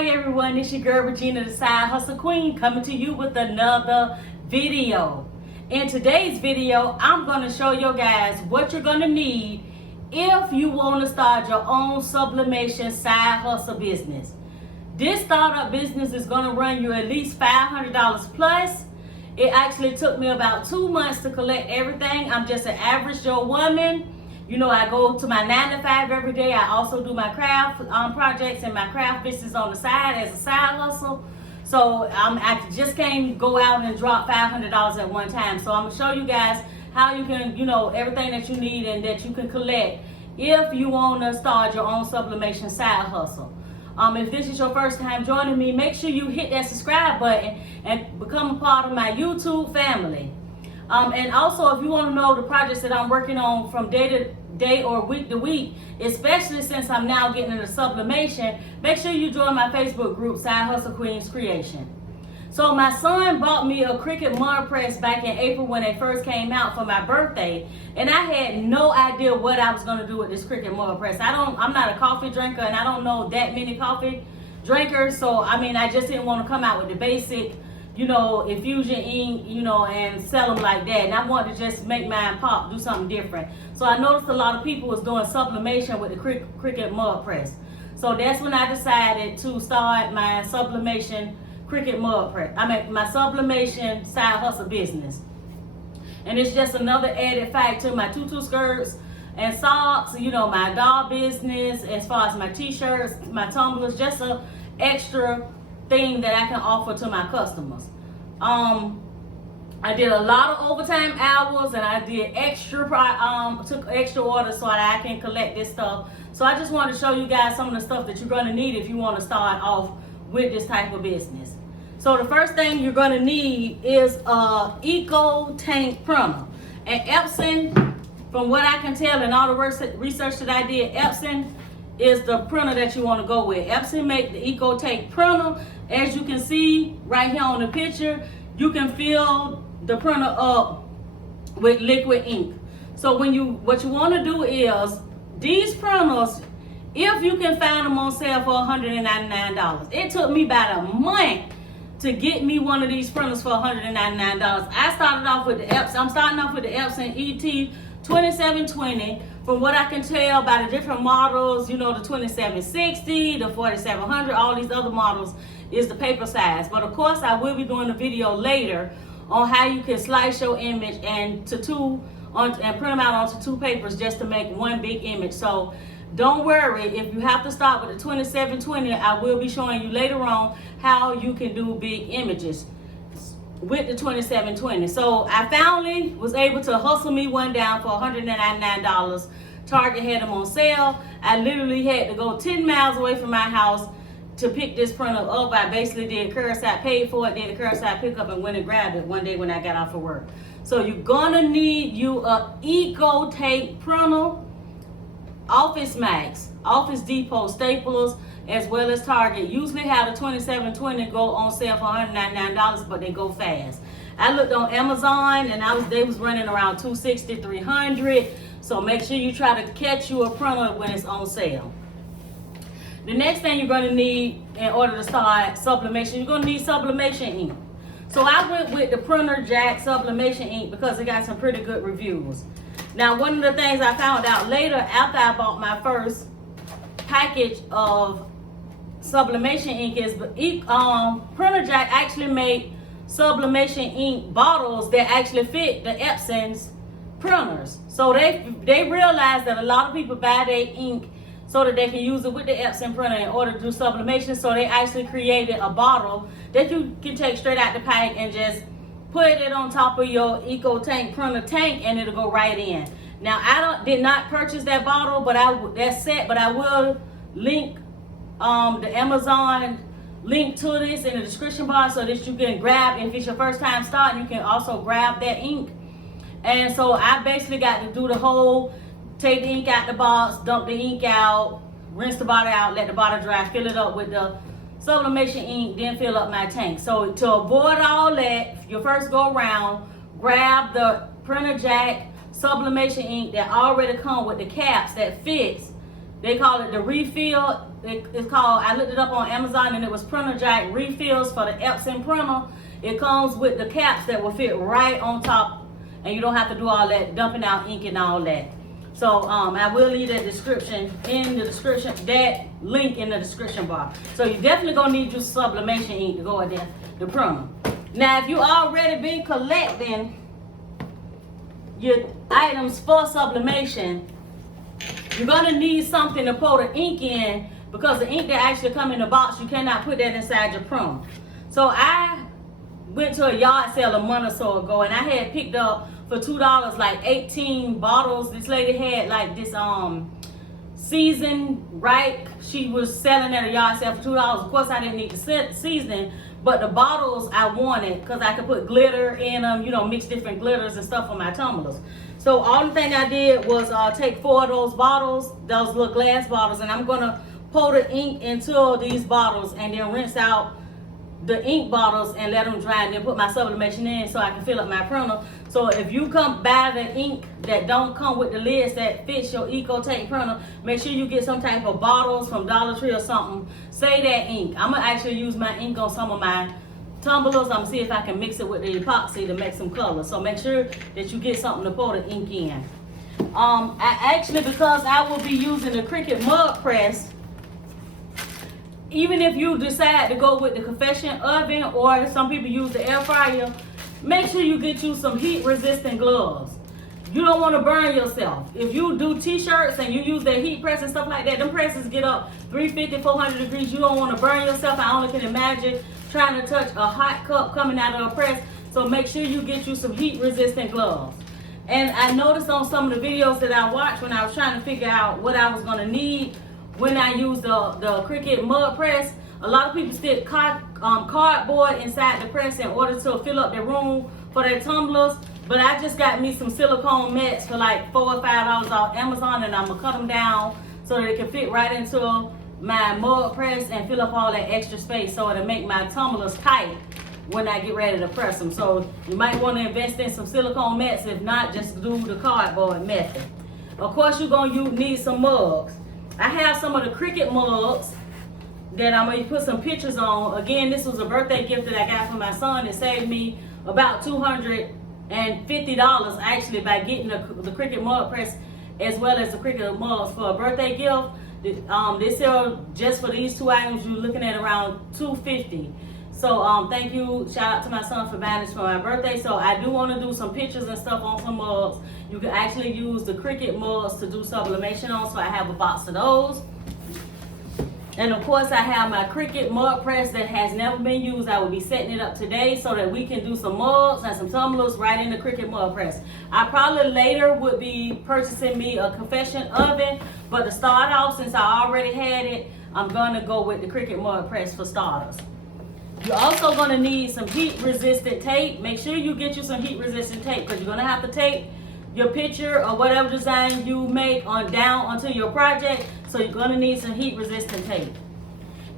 Hi everyone, it's your girl Regina, the Side Hustle Queen, coming to you with another video. In today's video, I'm going to show you guys what you're going to need if you want to start your own sublimation side hustle business. This startup business is going to run you at least $500 plus. It actually took me about 2 months to collect everything. I'm just an average Joe woman. You know, I go to my 9 to 5 every day. I also do my craft projects and my craft business on the side as a side hustle. So I just can't go out and drop $500 at one time. So I'm going to show you guys how you can, everything that you need and that you can collect if you want to start your own sublimation side hustle. If this is your first time joining me, make sure you hit that subscribe button and become a part of my YouTube family. And also, if you want to know the projects that I'm working on from day to day or week to week, especially since I'm now getting into sublimation, make sure you join my Facebook group, Side Hustle Queens Creation. So my son bought me a Cricut mud press back in April when they first came out for my birthday, and I had no idea what I was going to do with this Cricut mud press. I'm not a coffee drinker, and I don't know that many coffee drinkers, so I just didn't want to come out with the basic infusion ink, and sell them like that. And I wanted to just make mine pop, do something different. So I noticed a lot of people was doing sublimation with the Cricut mud press. So that's when I decided to start my sublimation Cricut mud press. My sublimation side hustle business. And it's just another added fact to my tutu skirts and socks, my doll business, as far as my t-shirts, my tumblers, just a extra thing that I can offer to my customers. I did a lot of overtime hours, and I did took extra orders so that I can collect this stuff. So I just wanted to show you guys some of the stuff that you're going to need if you want to start off with this type of business. So the first thing you're going to need is a Eco Tank printer. And Epson, from what I can tell and all the research that I did, Epson is the printer that you want to go with. Epson make the Eco Tank printer. As you can see right here on the picture, you can fill the printer up with liquid ink. So what you want to do is, these printers, if you can find them on sale for $199. It took me about a month to get me one of these printers for $199. I started off with the Epson. I'm starting off with the Epson ET 2720. From what I can tell by the different models, the 2760, the 4700, all these other models is the paper size. But of course, I will be doing a video later on how you can slice your image and print them out onto 2 papers just to make one big image. So don't worry, if you have to start with the 2720, I will be showing you later on how you can do big images with the 2720. So I finally was able to hustle me one down for $199. Target had them on sale. I literally had to go 10 miles away from my house to pick this printer up. I basically did curbside, paid for it, did a curbside pickup, and went and grabbed it one day when I got off of work. So you're gonna need you a Eco Tank printer, Office Max, Office Depot staplers, as well as Target. Usually have the 2720 go on sale for $199, but they go fast. I looked on Amazon, and they was running around $260, $300. So make sure you try to catch you a printer when it's on sale. The next thing you're going to need in order to start sublimation, you're going to need sublimation ink. So I went with the Printer Jack sublimation ink because it got some pretty good reviews. Now, one of the things I found out later after I bought my first package of sublimation ink is Printer Jack actually made sublimation ink bottles that actually fit the Epson's printers. So they realized that a lot of people buy their ink so that they can use it with the Epson printer in order to do sublimation. So they actually created a bottle that you can take straight out the pack and just put it on top of your Eco Tank printer tank, and it'll go right in. Now I did not purchase that bottle, but I will link the Amazon link to this in the description box so that you can grab, if it's your first time starting, you can also grab that ink. And so I basically got to do the whole, take the ink out the box, dump the ink out, rinse the bottle out, let the bottle dry, fill it up with the sublimation ink, then fill up my tank. So to avoid all that, your first go around, grab the Printer Jack sublimation ink that already come with the caps that fits They call it the refill. It's called, I looked it up on Amazon, and it was printer jack refills for the Epson printer. It comes with the caps that will fit right on top, and you don't have to do all that dumping out ink and all that. So I will leave that description in the description, that link in the description bar. So you definitely gonna need your sublimation ink to go in there, the printer. Now, if you already been collecting your items for sublimation, you're gonna need something to pour the ink in, because the ink that actually come in the box, you cannot put that inside your printer. So I went to a yard sale a month or so ago, and I had picked up for $2 like 18 bottles. This lady had like this seasoned right. She was selling at a yard sale for $2. Of course, I didn't need the seasoning, but the bottles I wanted, because I could put glitter in them, you know, mix different glitters and stuff on my tumblers. So all the thing I did was take 4 of those bottles, those little glass bottles, and I'm gonna pour the ink into these bottles and then rinse out the ink bottles and let them dry, and then put my sublimation in so I can fill up my printer. So if you come buy the ink that don't come with the lids that fits your Eco Tape printer, make sure you get some type of bottles from Dollar Tree or something. Say that ink. I'm gonna actually use my ink on some of my tumblers. I'm gonna see if I can mix it with the epoxy to make some color. So make sure that you get something to pour the ink in. I actually, because I will be using the Cricut mug press, even if you decide to go with the convection oven, or some people use the air fryer, make sure you get you some heat resistant gloves. You don't want to burn yourself. If you do t-shirts and you use that heat press and stuff like that, them presses get up 350, 400 degrees. You don't want to burn yourself. I only can imagine trying to touch a hot cup coming out of a press. So make sure you get you some heat resistant gloves. And I noticed on some of the videos that I watched when I was trying to figure out what I was going to need when I use the Cricut mud press, a lot of people stick cardboard inside the press in order to fill up the room for their tumblers. But I just got me some silicone mats for like $4 or $5 off Amazon, and I'm gonna cut them down so that it can fit right into my mud press and fill up all that extra space, so it'll make my tumblers tight when I get ready to press them. So you might want to invest in some silicone mats. If not, just do the cardboard method. Of course, you're gonna need some mugs. I have some of the Cricut mugs that I'm going to put some pictures on. Again, this was a birthday gift that I got from my son. It saved me about $250 actually by getting the Cricut mug press as well as the Cricut mugs for a birthday gift. They sell just for these 2 items, you're looking at around $250. So thank you, shout out to my son for buying this for my birthday. So I do want to do some pictures and stuff on some mugs. You can actually use the Cricut mugs to do sublimation on, so I have a box of those. And of course, I have my Cricut mug press that has never been used. I will be setting it up today so that we can do some mugs and some tumblers right in the Cricut mug press. I probably later would be purchasing me a convection oven, but to start off, since I already had it, I'm going to go with the Cricut mug press for starters. You're also going to need some heat resistant tape. Make sure you get you some heat resistant tape, because you're going to have to tape your picture or whatever design you make on down onto your project. So you're going to need some heat resistant tape.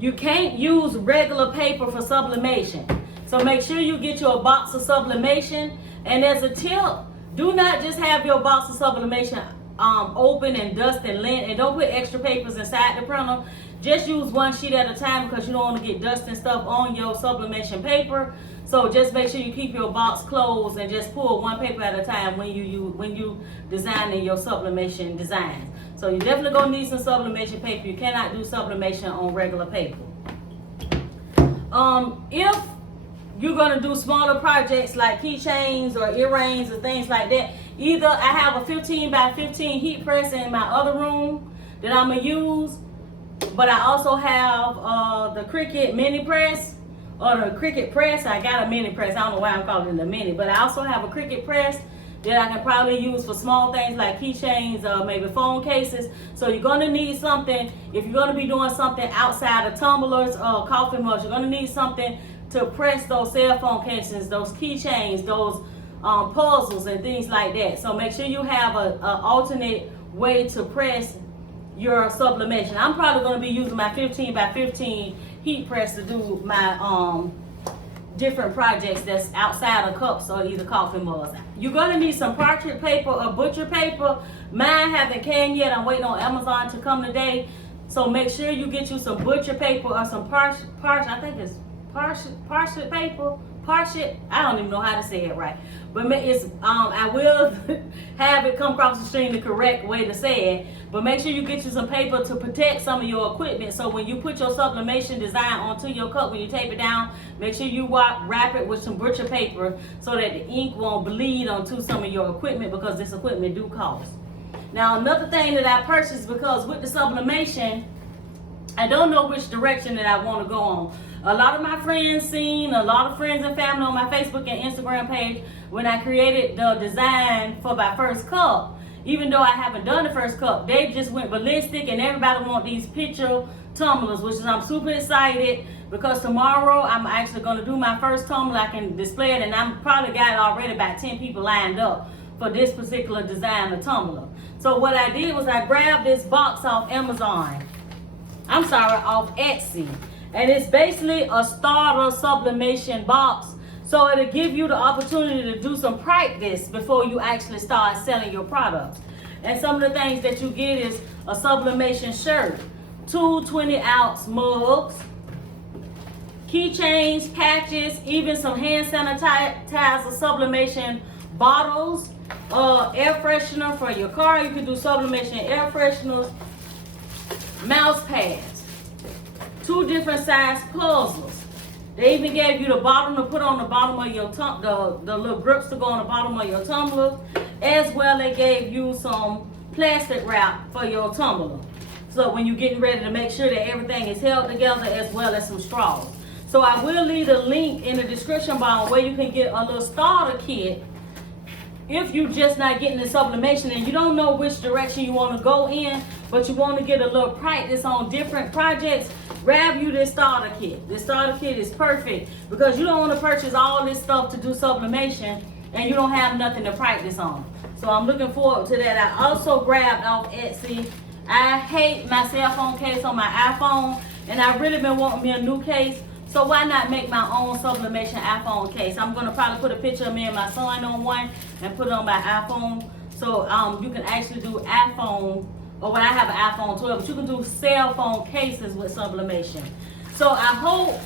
You can't use regular paper for sublimation. So make sure you get you a box of sublimation. And as a tip, do not just have your box of sublimation open and dust and lint, and don't put extra papers inside the printer. Just use one sheet at a time, because you don't want to get dust and stuff on your sublimation paper. So just make sure you keep your box closed and just pull one paper at a time when you designing your sublimation designs. So you're definitely gonna need some sublimation paper. You cannot do sublimation on regular paper. If you're gonna do smaller projects like keychains or earrings or things like that, either I have a 15 by 15 heat press in my other room that I'm gonna use, but I also have the Cricut mini press, or the Cricut press. I got a mini press. I don't know why I'm calling it a mini, but I also have a Cricut press that I can probably use for small things like keychains or maybe phone cases. So you're going to need something, if you're going to be doing something outside of tumblers or coffee mugs, you're going to need something to press those cell phone cases, those keychains, those puzzles and things like that. So make sure you have an alternate way to press your sublimation. I'm probably going to be using my 15 by 15 heat press to do my different projects that's outside of cups or either coffee mugs. You're gonna need some parchment paper or butcher paper. Mine haven't came yet. I'm waiting on Amazon to come today. So make sure you get you some butcher paper or some parchment paper. Parchment, I don't even know how to say it right. But it's I will have it come across the screen the correct way to say it. But make sure you get you some paper to protect some of your equipment. So when you put your sublimation design onto your cup, when you tape it down, make sure you wrap it with some butcher paper so that the ink won't bleed onto some of your equipment, because this equipment do cost. Now another thing that I purchased, because with the sublimation, I don't know which direction that I want to go on. A lot of my friends seen, a lot of friends and family on my Facebook and Instagram page, when I created the design for my first cup, even though I haven't done the first cup, they just went ballistic and everybody want these picture tumblers, which is I'm super excited, because tomorrow I'm actually going to do my first tumbler. I can display it, and I'm probably got already about 10 people lined up for this particular design of tumbler. So what I did was I grabbed this box off off Etsy. And it's basically a starter sublimation box. So it'll give you the opportunity to do some practice before you actually start selling your products. And some of the things that you get is a sublimation shirt, 2 20-ounce mugs, keychains, patches, even some hand sanitizer sublimation bottles, air freshener for your car. You can do sublimation air fresheners, mouse pads, 2 different size puzzles. They even gave you the bottom to put on the bottom of your the little grips to go on the bottom of your tumbler. As well, they gave you some plastic wrap for your tumbler. So when you're getting ready to make sure that everything is held together, as well as some straws. So I will leave a link in the description bar where you can get a little starter kit if you're just not getting the sublimation and you don't know which direction you want to go in, but you want to get a little practice on different projects. Grab you this starter kit. This starter kit is perfect, because you don't want to purchase all this stuff to do sublimation and you don't have nothing to practice on. So I'm looking forward to that. I also grabbed off Etsy. I hate my cell phone case on my iPhone, and I've really been wanting me a new case. So why not make my own sublimation iPhone case? I'm going to probably put a picture of me and my son on one and put it on my iPhone. So you can actually do iPhone, or when I have an iPhone 12, but you can do cell phone cases with sublimation. So I hope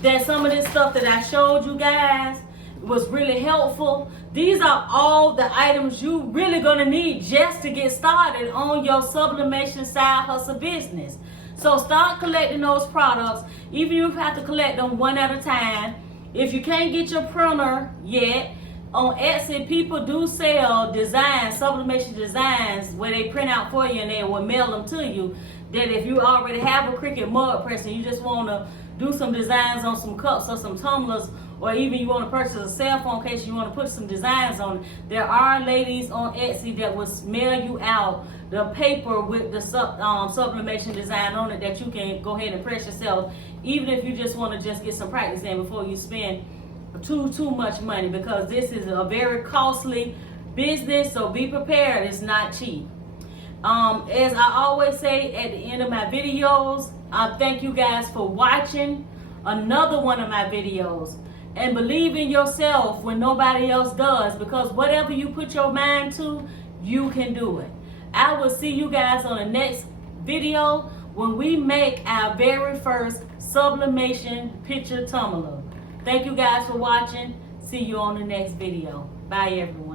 that some of this stuff that I showed you guys was really helpful. These are all the items you really gonna need just to get started on your sublimation side hustle business. So start collecting those products, even if you have to collect them one at a time. If you can't get your printer yet, on Etsy, people do sell designs, sublimation designs, where they print out for you and they will mail them to you. That if you already have a Cricut mug press and you just want to do some designs on some cups or some tumblers, or even you want to purchase a cell phone case, you want to put some designs on it, there are ladies on Etsy that will mail you out the paper with the sublimation design on it that you can go ahead and press yourself, even if you just want to just get some practice in before you spend too much money, because this is a very costly business. So be prepared, it's not cheap. As I always say at the end of my videos, thank you guys for watching another one of my videos, and believe in yourself when nobody else does, because whatever you put your mind to, you can do it. I will see you guys on the next video when we make our very first sublimation picture tumbler. Thank you guys for watching. See you on the next video. Bye everyone.